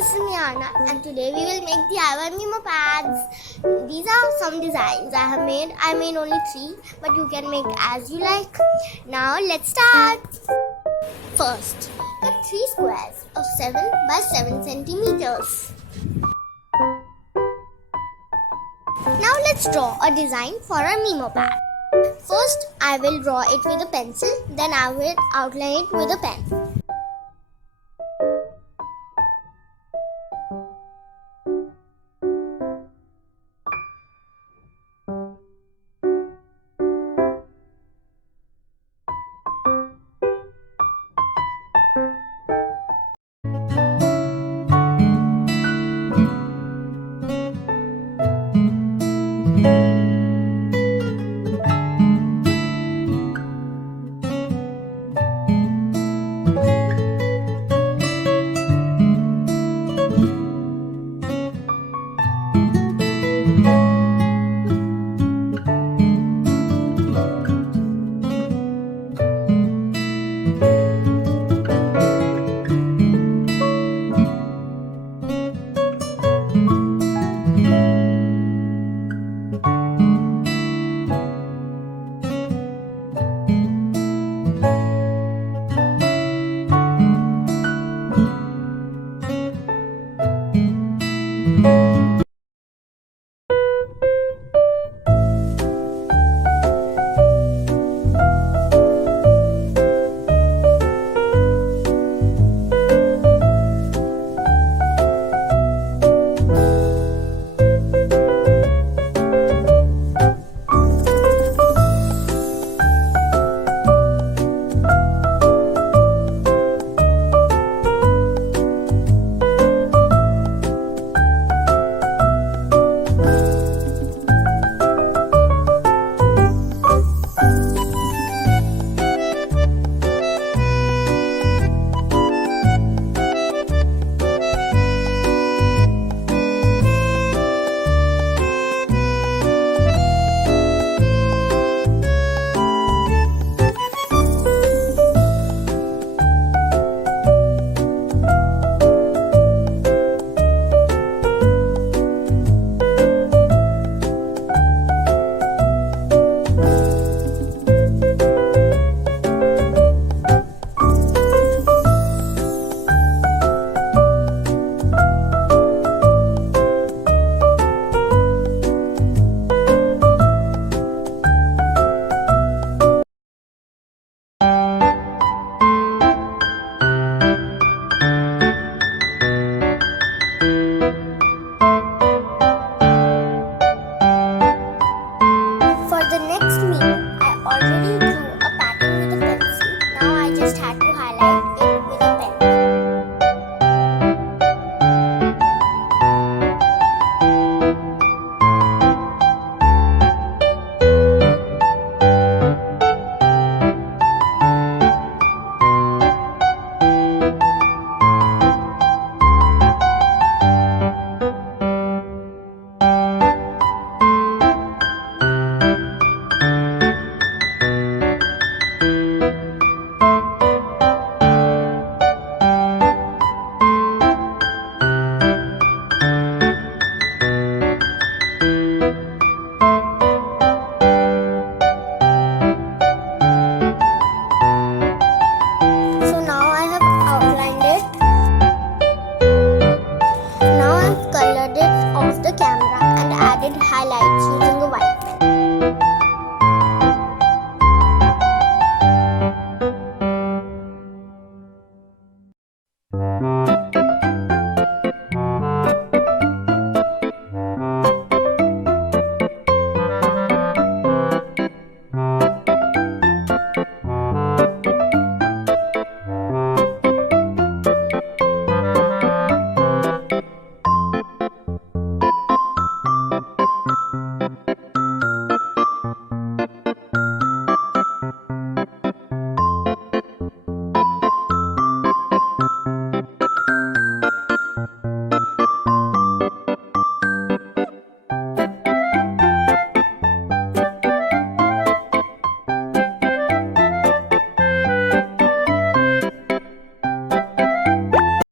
this is Niana, and today we will make DIY Mimo pads. These are some designs I have made. I made only 3, but you can make as you like. Now let's start. First, cut 3 squares of 7 by 7 centimeters. Now let's draw a design for a Mimo pad. First, I will draw it with a pencil, then I will outline it with a pen.